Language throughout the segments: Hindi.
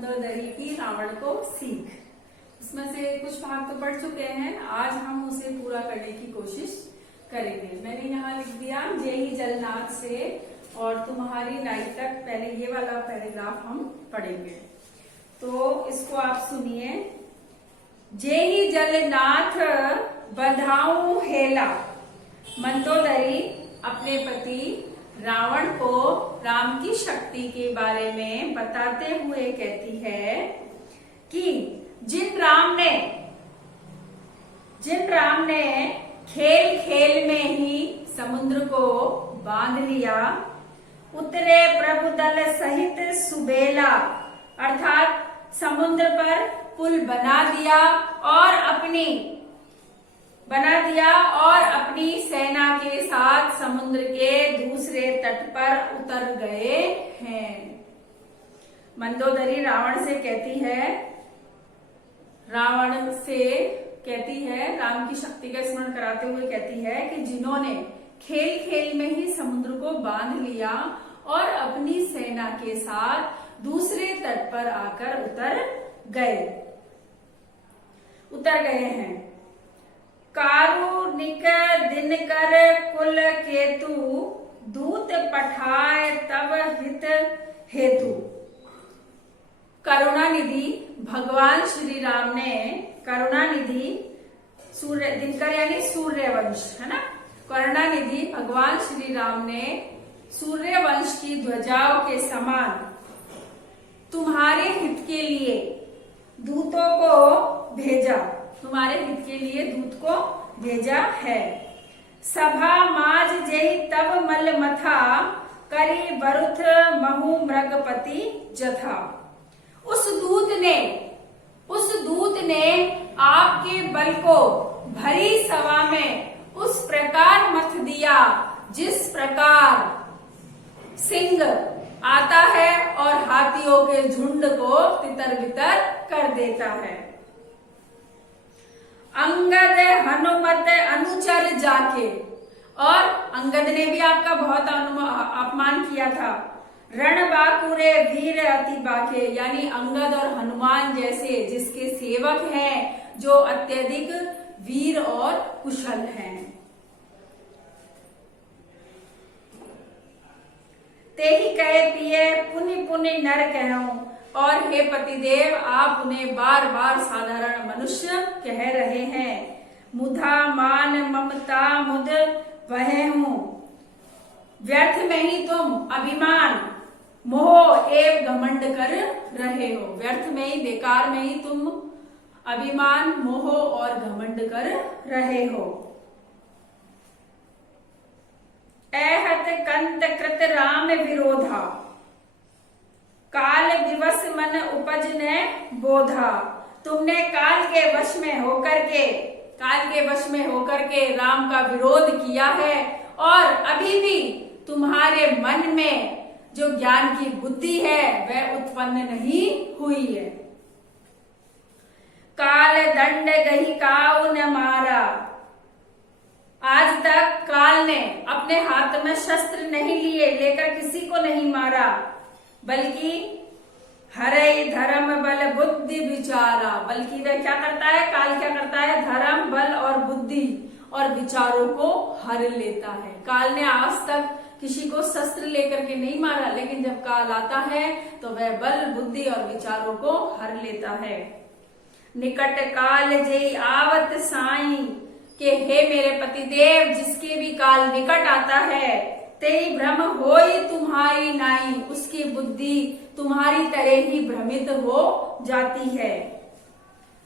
मंदोदरी की रावण को सीख। उसमें से कुछ भाग तो पढ़ चुके हैं, आज हम उसे पूरा करने की कोशिश करेंगे। मैंने यहाँ लिख दिया जय ही जलनाथ से और तुम्हारी नाई तक, पहले ये वाला पैराग्राफ हम पढ़ेंगे। तो इसको आप सुनिए। जय ही जलनाथ बधाऊं हेला। मंदोदरी अपने पति रावण को राम की शक्ति के बारे में बताते हुए कहती है कि जिन राम ने खेल खेल में ही समुद्र को बांध लिया, उतरे प्रभु दल सहित सुबेला, अर्थात समुद्र पर पुल बना दिया और अपनी सेना के साथ समुद्र के दूसरे तट पर उतर गए हैं। मंदोदरी रावण से कहती है, राम की शक्ति का स्मरण कराते हुए कहती है कि जिन्होंने खेल खेल में ही समुद्र को बांध लिया और अपनी सेना के साथ दूसरे तट पर आकर उतर गए हैं। कारुणिक दिनकर कुल केतु, दूत पठाए तब हित हेतु। करुणानिधि भगवान श्री राम ने, करुणानिधि दिनकर यानी सूर्यवंश है ना, करुणानिधि भगवान श्री राम ने सूर्यवंश की ध्वजाओं के समान तुम्हारे हित के लिए दूतों को भेजा, तुम्हारे हित के लिए दूत को भेजा है। सभा माज जय तब मल मथा, करी बरुथ महु मृगपति जथा। उस दूत ने आपके बल को भरी सभा में उस प्रकार मथ दिया जिस प्रकार सिंह आता है और हाथियों के झुंड को तितर बितर कर देता है। अंगद हनुमत अनुचर जाके, और अंगद ने भी आपका बहुत अपमान किया था। रणबाकुरे वीर अति बाके, यानी अंगद और हनुमान जैसे जिसके सेवक हैं जो अत्यधिक वीर और कुशल हैं। ते ही कहे पिए पुनि पुनि नर कहूं, और हे पतिदेव आप उन्हें बार बार साधारण मनुष्य कह रहे हैं। मुधा मान ममता मुद वह हूं, व्यर्थ में ही तुम अभिमान मोह एव घमंड कर रहे हो। व्यर्थ में ही, बेकार में ही तुम अभिमान मोह और घमंड कर रहे हो। ऐहत कंत कृत राम विरोधा, काल विवश मन उपज ने बोधा। तुमने काल के वश में होकर के राम का विरोध किया है और अभी भी तुम्हारे मन में जो ज्ञान की बुद्धि है वह उत्पन्न नहीं हुई है। काल दंड गही काउ न मारा, आज तक काल ने अपने हाथ में शस्त्र नहीं लेकर किसी को नहीं मारा, बल्कि हरे धर्म बल बुद्धि विचारा। बल्कि वह क्या करता है, काल क्या करता है, धर्म बल और बुद्धि और विचारों को हर लेता है। काल ने आज तक किसी को शस्त्र लेकर के नहीं मारा, लेकिन जब काल आता है तो वह बल बुद्धि और विचारों को हर लेता है। निकट काल जय आवत साई, के हे मेरे पतिदेव जिसके भी काल निकट आता है, तेई भ्रम होई तुम्हारी नाई, उसकी बुद्धि तुम्हारी तरह ही भ्रमित हो जाती है।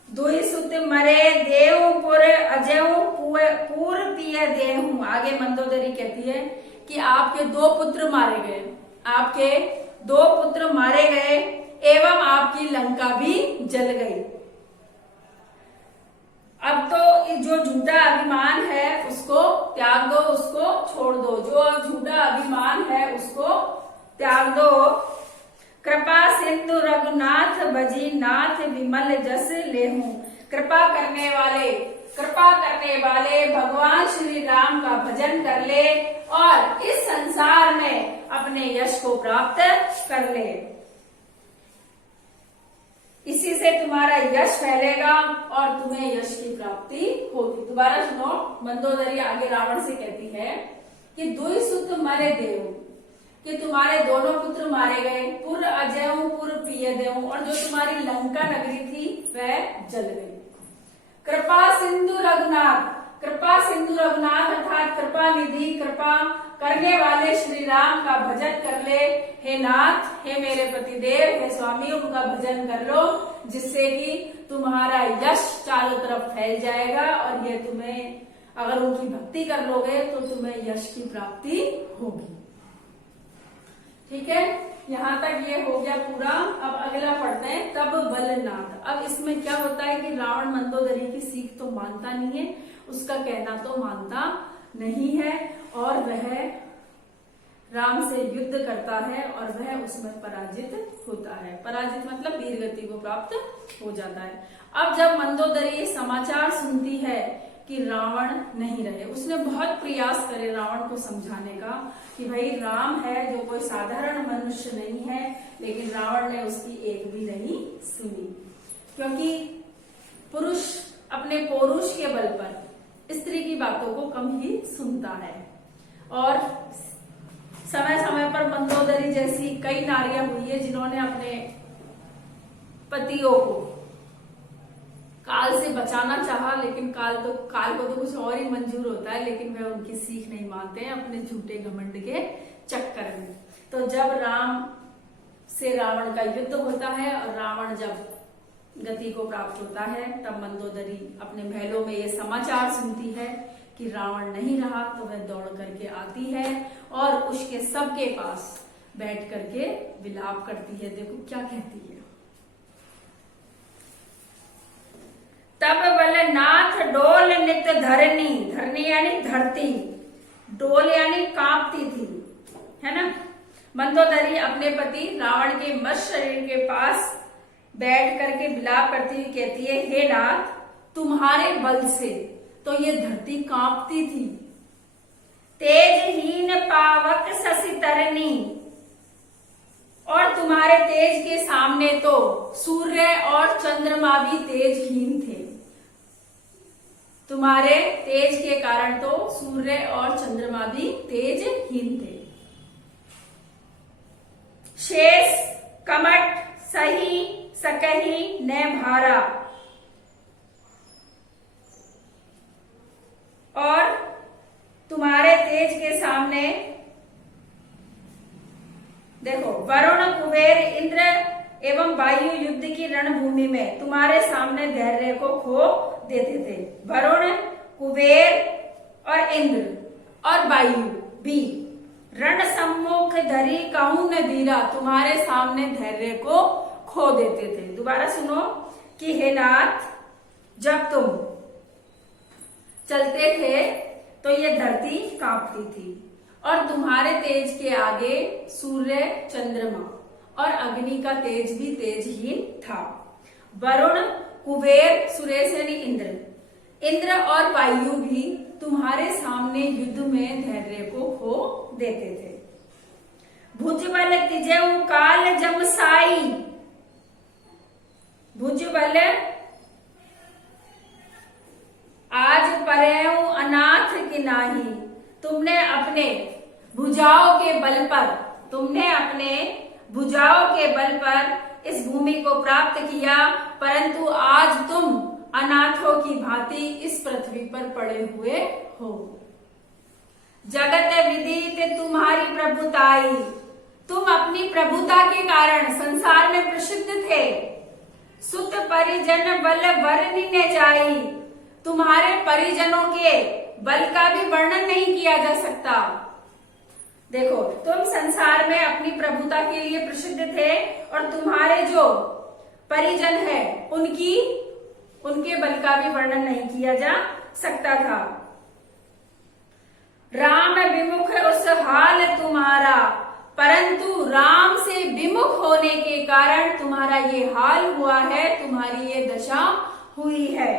दुई सुत मरे देवपुर अजय पूर पिय देहूं। आगे मंदोदरी कहती है कि आपके दो पुत्र मारे गए एवं आपकी लंका भी जल गई। अब तो जो झूठा अभिमान है उसको त्याग दो, उसको छोड़ दो। जो झूठा अभिमान है उसको त्याग दो। कृपा सिंधु रघुनाथ भजी नाथ विमल जस लेहूं। कृपा करने वाले भगवान श्री राम का भजन कर ले और इस संसार में अपने यश को प्राप्त कर ले। इसी से तुम्हारा यश फैलेगा और तुम्हें यश की प्राप्ति होगी। दोबारा सुनो, मंदोदरी आगे रावण से कहती है कि दुई सुत मरे देव, कि तुम्हारे दोनों पुत्र मारे गए, पुर अजय पुर प्रिय देव, और जो तुम्हारी लंका नगरी थी वह जल गई। कृपा सिंधु रघुनाथ, कृपा सिंधु रघुनाथ अर्थात कृपा निधि, कृपा करने वाले श्री राम का भजन कर ले। हे नाथ, हे मेरे पतिदेव, हे स्वामी, उनका भजन कर लो, जिससे कि तुम्हारा यश चारों तरफ फैल जाएगा और ये तुम्हें, अगर उनकी भक्ति कर लोगे तो तुम्हें यश की प्राप्ति होगी। ठीक है, यहाँ तक ये हो गया पूरा। अब अगला पढ़ते हैं, तब बलनाथ। अब इसमें क्या होता है कि रावण मंदोदरी की सीख तो मानता नहीं है, उसका कहना तो मानता नहीं है, और वह राम से युद्ध करता है और वह उसमें पराजित होता है। पराजित मतलब वीर गति को प्राप्त हो जाता है। अब जब मंदोदरी समाचार सुनती है कि रावण नहीं रहे, उसने बहुत प्रयास करे रावण को समझाने का कि भाई राम है जो कोई साधारण मनुष्य नहीं है, लेकिन रावण ने उसकी एक भी नहीं सुनी, क्योंकि पुरुष अपने पौरुष के बल पर स्त्री की बातों को कम ही सुनता है। और समय समय पर मंदोदरी जैसी कई नारियां हुई है जिन्होंने अपने पतियों को काल से बचाना चाहा, लेकिन काल को तो कुछ और ही मंजूर होता है, लेकिन वह उनकी सीख नहीं मानते हैं अपने झूठे घमंड के चक्कर में। तो जब राम से रावण का युद्ध होता है और रावण जब गति को प्राप्त होता है, तब मंदोदरी अपने महलों में ये समाचार सुनती है कि रावण नहीं रहा, तो वह दौड़ करके आती है और उसके सबके पास बैठ करके विलाप करती है। देखो क्या कहती है, तब बलनाथ डोल नित धरनी, धरनी यानी धरती, डोल यानी कांपती थी, है ना। मंदोदरी अपने पति रावण के मस्त शरीर के पास बैठ करके विलाप करती हुई कहती है, हे नाथ, तुम्हारे बल से तो ये धरती कांपती थी। तेजहीन पावक शशि तरनी, और तुम्हारे तेज के सामने तो सूर्य और चंद्रमा भी तेजहीन थे। तुम्हारे तेज के कारण तो सूर्य और चंद्रमा भी तेजहीन थे। शेष कमट सही सकही न भारा, और तुम्हारे तेज के सामने देखो, वरुण कुबेर इंद्र एवं वायु युद्ध की रणभूमि में तुम्हारे सामने धैर्य को खो देते थे। वरुण, कुबेर और इंद्र और वायु भी रण सम्मुख धरी कहूं न धीरा, तुम्हारे सामने धैर्य को खो देते थे। दोबारा सुनो कि हे नाथ, जब तुम चलते थे तो ये धरती कांपती थी और तुम्हारे तेज के आगे सूर्य, चंद्रमा और अग्नि का तेज भी तेजहीन था। वरुण, कुबेर, सुरेश यानी इंद्र और वायु भी तुम्हारे सामने युद्ध में धैर्य को खो देते थे। भुजबल तिजऊ काल जमसाई, भुजबल आज परेऊ अनाथ की नाही, तुमने अपने भुजाओं के बल पर, तुमने अपने भुजाओं के बल पर इस भूमि को प्राप्त किया, परंतु आज तुम अनाथों की भांति इस पृथ्वी पर पड़े हुए हो। जगत विदित तुम्हारी प्रभुताई, तुम अपनी प्रभुता के कारण संसार में प्रसिद्ध थे। सुत परिजन बल वर्णि न जाई, तुम्हारे परिजनों के बल का भी वर्णन नहीं किया जा सकता। देखो, तुम संसार में अपनी प्रभुता के लिए प्रसिद्ध थे और तुम्हारे जो परिजन है उनके बल का भी वर्णन नहीं किया जा सकता था। राम विमुख उस हाल तुम्हारा, परंतु राम से विमुख होने के कारण तुम्हारा ये हाल हुआ है, तुम्हारी ये दशा हुई है।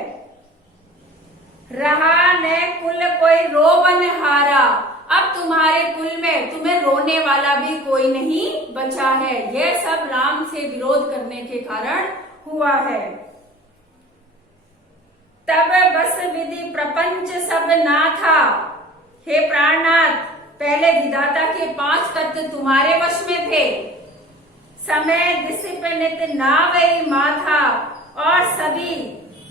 रहा न कुल कोई रोवन हारा, अब तुम्हारे कुल में तुम्हें रोने वाला भी कोई नहीं बचा है। यह सब राम से विरोध करने के कारण हुआ है। तब बस विधि प्रपंच सब ना था। हे प्राणनाथ, पहले विधाता के 5 तत्व तुम्हारे वश में थे। समय दिश पे नित नावई माथा, और सभी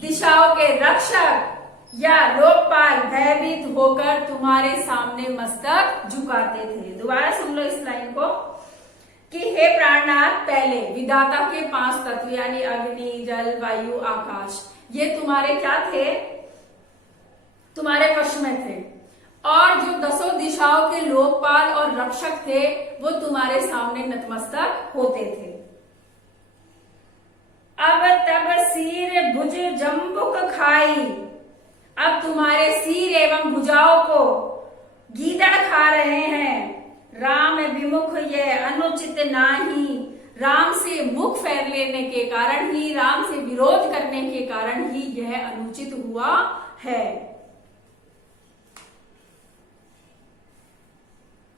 दिशाओं के रक्षक या लोकपाल भयभीत होकर तुम्हारे सामने मस्तक झुकाते थे। दोबारा सुन लो इस लाइन को कि हे प्राणनाथ, पहले विधाता के 5 तत्व यानी अग्नि, जल, वायु, आकाश, ये तुम्हारे क्या थे? तुम्हारे वश में थे। और जो 10 दिशाओं के लोकपाल और रक्षक थे वो तुम्हारे सामने नतमस्तक होते थे। अब तब सिर भुज जम्बुक खाई, अब तुम्हारे सिर एवं भुजाओं को गीदड़ खा रहे हैं। राम विमुख ये अनुचित नाही, राम से मुख फेर लेने के कारण ही, राम से विरोध करने के कारण ही यह अनुचित हुआ है।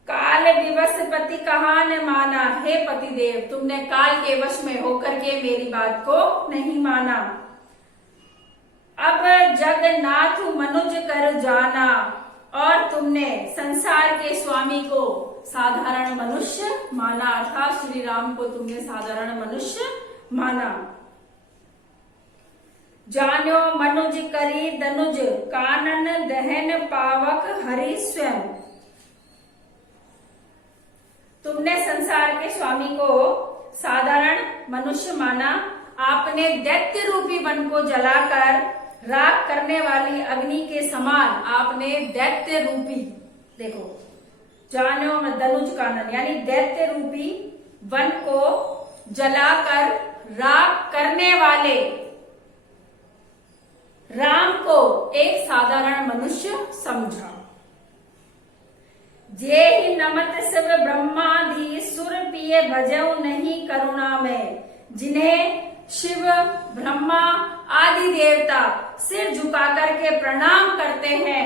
काल विवश पति कहा न माना, हे पतिदेव, तुमने काल के वश में होकर के मेरी बात को नहीं माना। अब जगन्नाथ मनुज कर जाना, और तुमने संसार के स्वामी को साधारण मनुष्य माना, अर्थात श्री राम को तुमने साधारण मनुष्य माना। जान्यो मनुज करी दनुज, कानन दहन पावक हरि स्वयं। तुमने संसार के स्वामी को साधारण मनुष्य माना। आपने दैत्य रूपी वन को जलाकर राख करने वाली अग्नि के समान आपने दैत्य रूपी, देखो जानो दनुज कानन यानी दैत्य रूपी वन को जलाकर राख करने वाले राम को एक साधारण मनुष्य समझा। जे ही नमत शिव ब्रह्मादि सुर पिए भजऊ नहीं करुणा में, जिन्हें शिव ब्रह्मा आदि देवता सिर झुका करके प्रणाम करते हैं,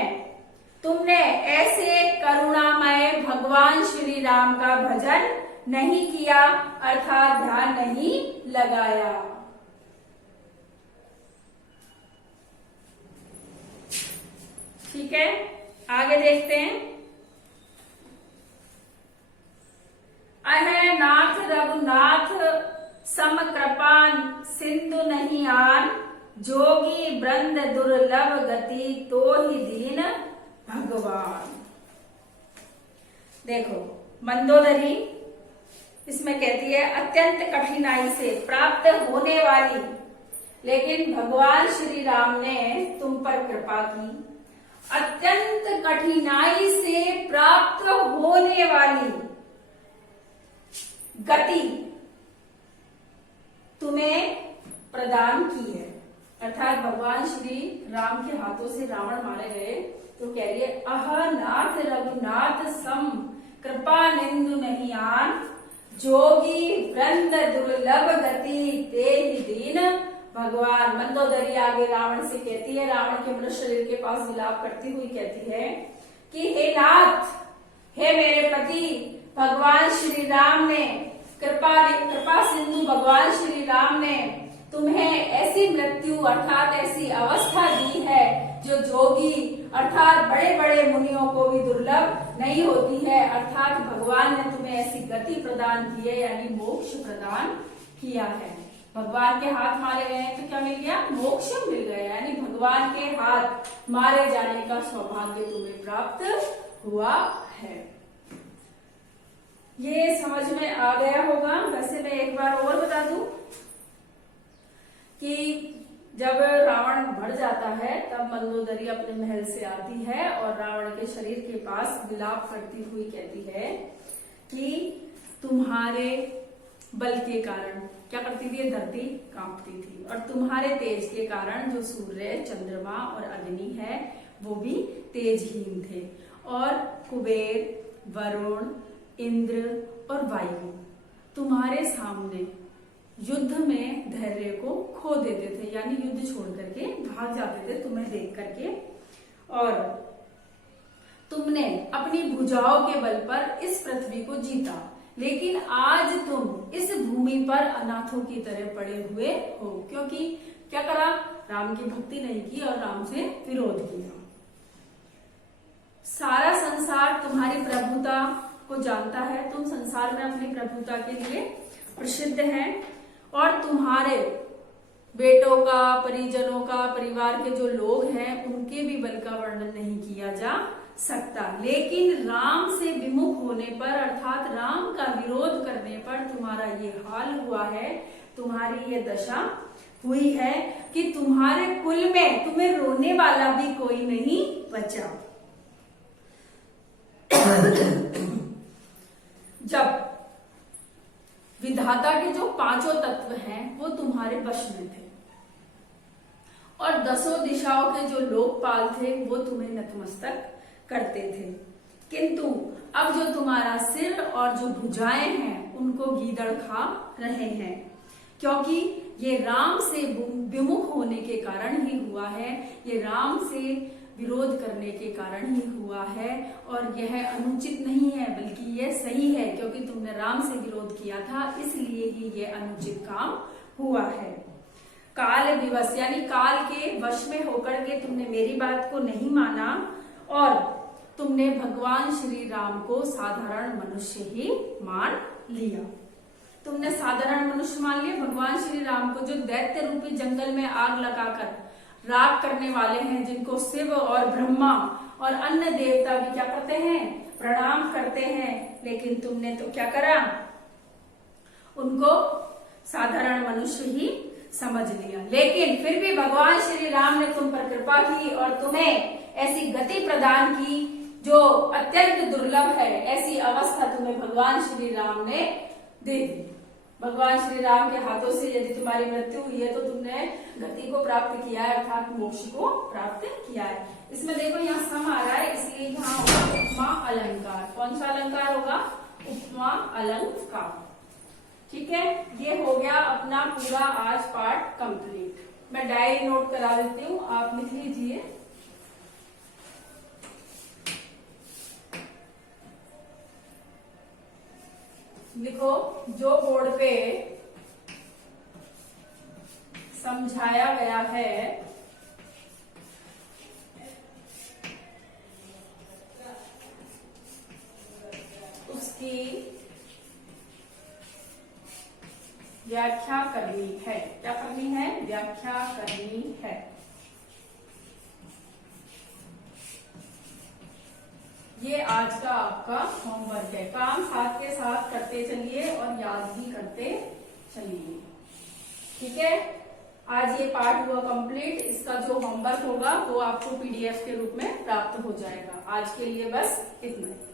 तुमने ऐसे करुणामय भगवान श्री राम का भजन नहीं किया, अर्थात ध्यान नहीं लगाया। ठीक है, आगे देखते हैं। अहे नाथ रघुनाथ सम कृपान सिंधु नहीं आन, जोगी वृंद दुर्लभ गति तो ही दीन भगवान। देखो मंदोदरी इसमें कहती है अत्यंत कठिनाई से प्राप्त होने वाली, लेकिन भगवान श्री राम ने तुम पर कृपा की। अत्यंत कठिनाई से प्राप्त होने वाली गति तुम्हें प्रदान की है, अर्थात भगवान श्री राम के हाथों से रावण मारे गए तो कह रही है अह नाथ रघुनाथ सम कृपा निंदु नहीं आन, जोगी वृंद दुर्लभ गति ते ही दीन भगवान। मंदोदरी आगे रावण से कहती है, रावण के मनुष्य शरीर के पास विलाप करती हुई कहती है कि हे नाथ, हे मेरे पति भगवान श्री राम ने कृपा सिंधु भगवान श्री राम ने तुम्हें ऐसी मृत्यु अर्थात ऐसी अवस्था दी है जो जोगी अर्थात बड़े बड़े मुनियों को भी दुर्लभ नहीं होती है, अर्थात भगवान ने तुम्हें ऐसी गति प्रदान की है यानी मोक्ष प्रदान किया है। भगवान के हाथ मारे गए हैं तो क्या मिल गया? मोक्ष मिल गया, यानी भगवान के हाथ मारे जाने का सौभाग्य तुम्हें प्राप्त हुआ है। ये समझ में आ गया होगा। वैसे मैं एक बार और बता दूं कि जब रावण बढ़ जाता है तब मंदोदरी अपने महल से आती है और रावण के शरीर के पास विलाप करती हुई कहती है कि तुम्हारे बल के कारण क्या करती थी? धरती कांपती थी, और तुम्हारे तेज के कारण जो सूर्य, चंद्रमा और अग्नि है वो भी तेजहीन थे, और कुबेर, वरुण, इंद्र और वायु तुम्हारे सामने युद्ध में धैर्य को खो देते थे, यानी युद्ध छोड़ करके भाग जाते थे तुम्हें देख करके, और तुमने अपनी भुजाओं के बल पर इस पृथ्वी को जीता, लेकिन आज तुम इस भूमि पर अनाथों की तरह पड़े हुए हो, क्योंकि क्या करा, राम की भक्ति नहीं की और राम से विरोध किया। सारा संसार तुम्हारी प्रभुता को जानता है, तुम संसार में अपनी प्रभुता के लिए प्रसिद्ध हैं और तुम्हारे बेटों का, परिजनों का, परिवार के जो लोग हैं उनके भी बल का वर्णन नहीं किया जा सकता। लेकिन राम से विमुख होने पर अर्थात राम का विरोध करने पर तुम्हारा ये हाल हुआ है, तुम्हारी ये दशा हुई है कि तुम्हारे कुल में तुम्हें रोने वाला भी कोई नहीं बचा। जब विधाता के जो पांचों तत्व हैं वो तुम्हारे वश में थे और 10 दिशाओं के जो लोकपाल थे वो तुम्हें नतमस्तक करते थे, किंतु अब जो तुम्हारा सिर और जो भुजाएं हैं उनको गीदड़ खा रहे हैं, क्योंकि ये राम से विमुख होने के कारण ही हुआ है, ये राम से विरोध करने के कारण ही हुआ है और यह अनुचित नहीं है बल्कि यह सही है, क्योंकि तुमने राम से विरोध किया था इसलिए ही यह अनुचित काम हुआ है। काल विवश यानी काल के वश में होकर के तुमने मेरी बात को नहीं माना और तुमने भगवान श्री राम को साधारण मनुष्य ही मान लिया। तुमने साधारण मनुष्य मान लिया, भगवान श्री राम को जो दैत्य रूपी जंगल में आग लगाकर राग करने वाले हैं, जिनको शिव और ब्रह्मा और अन्य देवता भी क्या करते हैं, प्रणाम करते हैं, लेकिन तुमने तो क्या करा, उनको साधारण मनुष्य ही समझ लिया। लेकिन फिर भी भगवान श्री राम ने तुम पर कृपा की और तुम्हें ऐसी गति प्रदान की जो अत्यंत दुर्लभ है, ऐसी अवस्था तुम्हें भगवान श्री राम ने दे दी। भगवान श्री राम के हाथों से यदि तुम्हारी मृत्यु हुई है तो तुमने गति को प्राप्त किया है, अर्थात मोक्ष को प्राप्त किया है। इसमें देखो यहाँ सम आ रहा है, इसलिए यहाँ होगा उपमा अलंकार। कौन सा अलंकार होगा, उपमा अलंकार। ठीक है, ये हो गया अपना पूरा आज पार्ट कंप्लीट। मैं डायरी नोट करा देती हूँ, आप लिख लीजिए। लिखो, जो बोर्ड पे समझाया गया है उसकी व्याख्या करनी है। क्या करनी है, व्याख्या करनी है। ये आज का आपका होमवर्क है। काम साथ के साथ करते चलिए और याद भी करते चलिए। ठीक है, आज ये पार्ट हुआ कंप्लीट। इसका जो होमवर्क होगा वो आपको PDF के रूप में प्राप्त हो जाएगा। आज के लिए बस इतना ही।